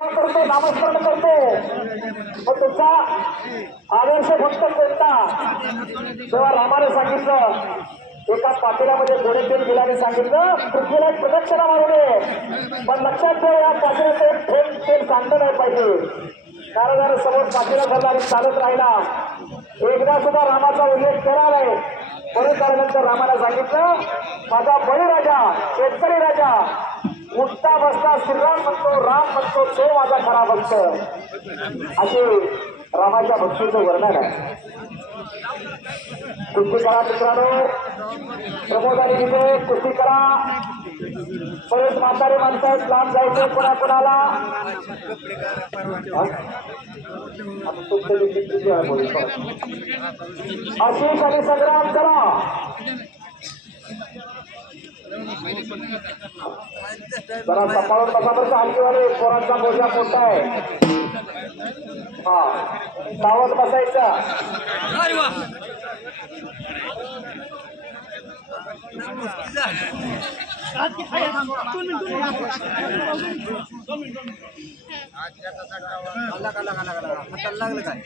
करतो, नामस्मरण करतो, पण तुमचा आदर्श फक्त कोणता? तेव्हा रामाने सांगितलं, एका पातेल्यामध्ये गोडे तेल गेल्याने सांगितलं पृथ्वीला एक प्रदक्षिणा मारू नये, पण लक्षात ठेव या पातेल्याचं एक थेंब तेल सांडलं नाही पाहिजे. कारण समोर पातेला धरला आणि चालत राहिला, एकदा सुद्धा रामाचा उल्लेख केला नाही. म्हणून त्यानंतर रामाला सांगितलं, माझा बळीराजा, शेतकरी राजा, उठता बसता श्रीराम म्हणतो, राम म्हणतो, तो माझा खरा भक्त. असे रामाच्या भक्तीचं वर्णन आहे. कुस्ती करा मित्रांनो, प्रमोदाने तिथे कुस्ती करा. बरेच म्हातारे माणसं आहेत, लांब जायचं कोणाकोणाला. आशिष आणि संग्राम करा. जरा सांभाळून बसा बरं, हलकीवाले पोरांचा बोजा मोठा आहे. हा, सावध बसायचा. लागलं काय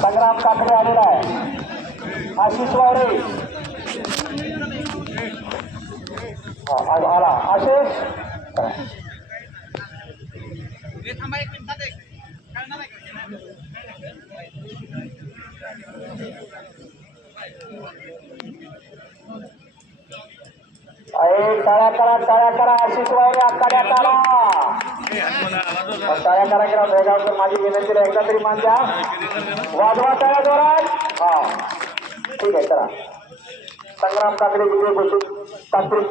संग्राम काकडे आलेला आहे. आशिष वावरे आला. आशिष टाळ्या करा, टाळ्या करा. आशिष वावरे आखाड्यात आला. टाळ्या करा करा. बेगावकर माझी विनंती एकदा तरी मान द्या. वाजवा टाळ्या जोरात. हा ठीक आहे, करा. संग्राम काकडे विजय बसून तांत्रिक